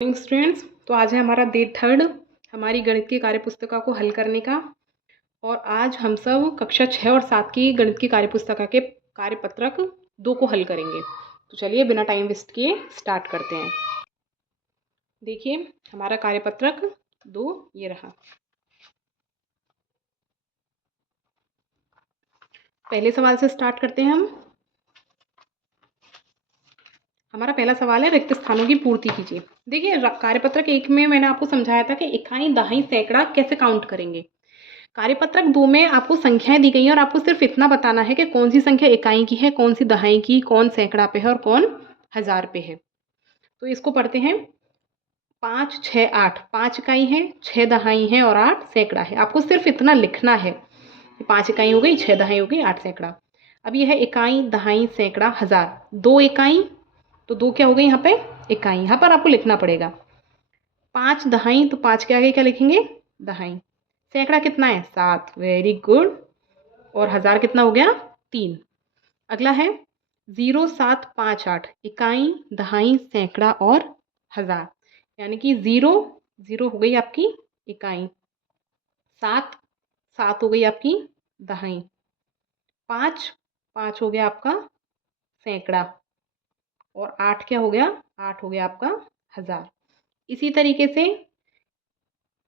Students, तो आज है हमारा डे 3 हमारी गणित की कार्यपुस्तिका को हल करने का। और आज हम सब कक्षा 6 और 7 की गणित की कार्यपुस्तिका के कार्यपत्रक 2 को हल करेंगे। तो चलिए बिना टाइम वेस्ट किए स्टार्ट करते हैं। देखिए हमारा कार्यपत्रक 2 ये रहा। पहले सवाल से स्टार्ट करते हैं हम। हमारा पहला सवाल है रिक्त स्थानों की पूर्ति कीजिए। देखिए कार्यपत्रक 1 में मैंने आपको समझाया था कि इकाई, दहाई, सैकड़ा कैसे काउंट करेंगे। कार्यपत्रक 2 में आपको संख्याएं दी गई हैं और आपको सिर्फ इतना बताना है कि कौन सी संख्या इकाई की है, कौन सी दहाई की, कौन सैकड़ा पे है और कौन हजार पे है। तो इसको पढ़ते हैं। 5, 6, 8 5 इकाई है, 6 दहाई है और 8 सैकड़ा है। आपको सिर्फ इतना लिखना है। 5 इकाई हो गई, 6 दहाई हो गई, 8 सैकड़ा। अब यह है इकाई, दहाई, सैकड़ा, हजार। 2 इकाई तो 2 क्या हो गई यहाँ पे इकाई, यहाँ पर आपको लिखना पड़ेगा। 5 दहाई तो 5 के आगे क्या लिखेंगे दहाई। सैकड़ा कितना है 7, वेरी गुड। और हजार कितना हो गया 3। अगला है 0, 7, 5, 8 इकाई, दहाई, सैकड़ा और हजार। यानी कि 0 0 हो गई आपकी इकाई, 7 7 हो गई आपकी दहाई, 5 5 हो गया आपका सैकड़ा और 8 क्या हो गया 8 हो गया आपका हजार। इसी तरीके से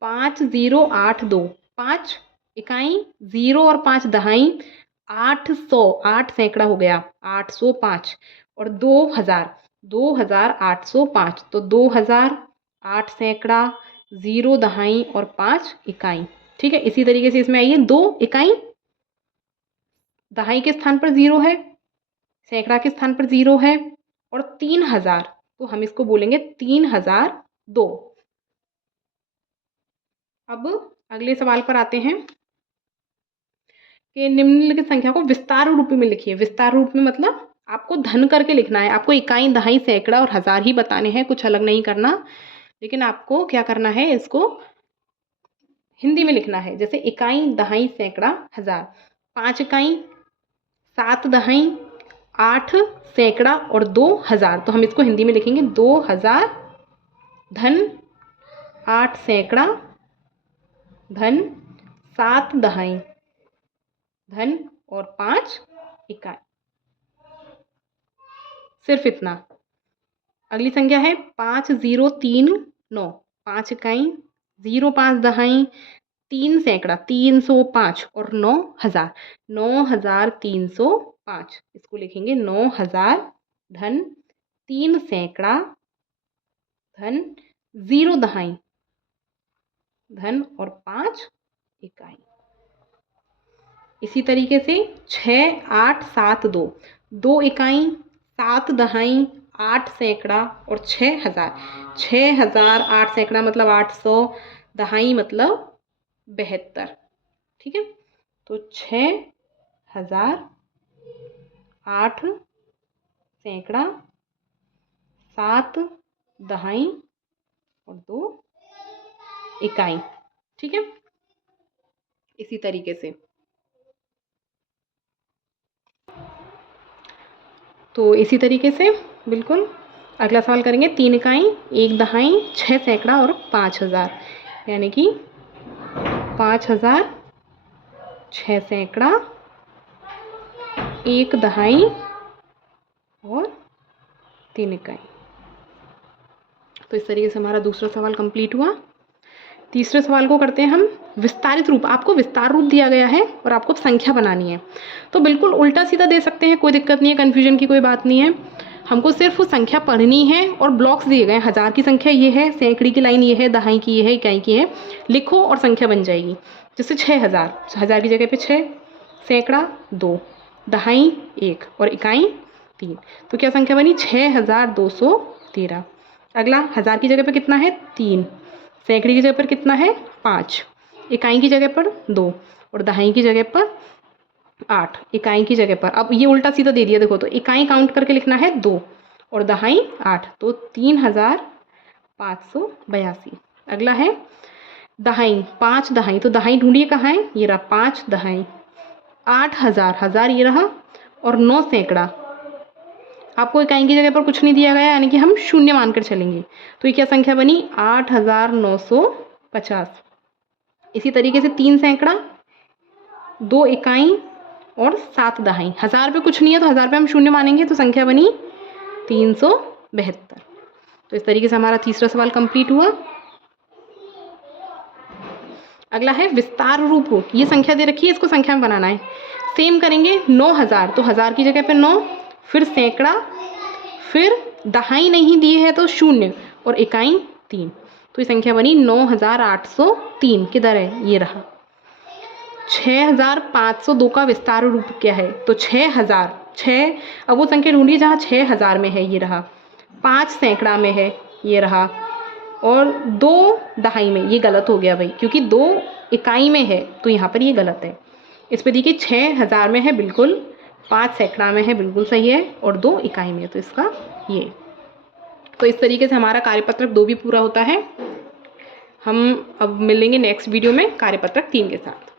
5, 0, 8, 2 5 इकाई, 0 और 5 दहाई, 800 8 सैकड़ा हो गया 805 और 2000 2805। तो 2000 8 सैकड़ा, 0 दहाई और 5 इकाई। ठीक है, इसी तरीके से इसमें आइए 2 इकाई, दहाई के स्थान पर 0 है, सैकड़ा के स्थान पर 0 है और 3000 तो हम इसको बोलेंगे 3002। अब अगले सवाल पर आते हैं कि निम्नलिखित संख्या को विस्तार रूप में लिखिए। विस्तार रूप में मतलब आपको धन करके लिखना है। आपको इकाई, दहाई, सैकड़ा और हजार ही बताने हैं, कुछ अलग नहीं करना। लेकिन आपको क्या करना है, इसको हिंदी में लिखना है। जैसे इकाई, दहाई, सैकड़ा, हजार। 5 इकाई, 7 दहाई, 8 सैकड़ा और 2000। तो हम इसको हिंदी में लिखेंगे 2000 धन 8 सैकड़ा धन 7 दहाई धन और 5 इकाई। सिर्फ इतना। अगली संख्या है 5039 5 इकाई, 0 5 दहाई, 3 सैकड़ा 305 और 9000 9305। इसको लिखेंगे 9000 धन 3 सैकड़ा धन 0 दहाई धन और 5 इकाई। इसी तरीके से 6, 8, 7, 2 2 इकाई, 7 दहाई, 8 सैकड़ा और 6000। 6000 8 सैकड़ा मतलब 800, दहाई मतलब 72। ठीक है, तो 6000 8 सैकड़ा, 7 दहाई और 2 इकाई। ठीक है, इसी तरीके से। तो इसी तरीके से बिल्कुल अगला सवाल करेंगे। 3 इकाई, 1 दहाई, 6 सैकड़ा और 5000। यानी कि 5000, 6 सैकड़ा, 1 दहाई और 3 इकाई। तो इस तरीके से हमारा दूसरा सवाल कंप्लीट हुआ। तीसरे सवाल को करते हैं हम विस्तारित रूप। आपको विस्तार रूप दिया गया है और आपको संख्या बनानी है। तो बिल्कुल उल्टा सीधा दे सकते हैं, कोई दिक्कत नहीं है, कन्फ्यूजन की कोई बात नहीं है। हमको सिर्फ संख्या पढ़नी है और ब्लॉक्स दिए गए हैं। हजार की संख्या ये है, सैकड़ी की लाइन ये है, दहाई की ये है, इकाई की है। लिखो और संख्या बन जाएगी। जैसे 6000, हजार की जगह पे 6, सैकड़ा 2, दहाई 1 और इकाई 3। तो क्या संख्या बनी 6213। अगला हजार की जगह पे कितना है 3, सैकड़ी की जगह पर कितना है 5, इकाई की जगह पर 2 और दहाई की जगह पर 8, इकाई की जगह पर। अब ये उल्टा सीधा दे दिया देखो, तो इकाई काउंट करके लिखना है 2 और दहाई 8, तो 3582। अगला है दहाई, 5 दहाई, तो दहाई ढूंढिए कहाँ है, ये रहा 5 दहाई। 8000, हजार ये रहा और 9 सैकड़ा। आपको इकाई की जगह पर कुछ नहीं दिया गया, यानी कि हम शून्य मानकर चलेंगे। तो ये क्या संख्या बनी? 8,950। इसी तरीके से 3 सैकड़ा, 2 इकाई और 7 दहाई। 1000 पे कुछ नहीं है तो 1000 पे हम शून्य मानेंगे, तो संख्या बनी 372। तो इस तरीके से हमारा तीसरा सवाल कंप्लीट हुआ। अगला है विस्तार रूप। ये संख्या दे रखी है, इसको संख्या में बनाना है। सेम करेंगे। 9000, तो 1000 की जगह पे 9, फिर सैकड़ा, फिर दहाई नहीं दिए है तो शून्य, और इकाई 3। तो ये संख्या बनी 9803। किधर है? ये रहा। 6502 का विस्तार रूप क्या है? तो 6000, 6, अब वो संख्या ढूंढिए जहाँ 6000 में है, ये रहा। 5 सैकड़ा में है, ये रहा। और 2 दहाई में, ये गलत हो गया भाई, क्योंकि 2 इकाई में है तो यहाँ पर ये गलत है। इस पर देखिए 6000 में है बिल्कुल, 5 सैकड़ा में है बिल्कुल सही है, और 2 इकाई में है, तो इसका ये। तो इस तरीके से हमारा कार्यपत्रक 2 भी पूरा होता है। हम अब मिलेंगे नेक्स्ट वीडियो में कार्यपत्रक 3 के साथ।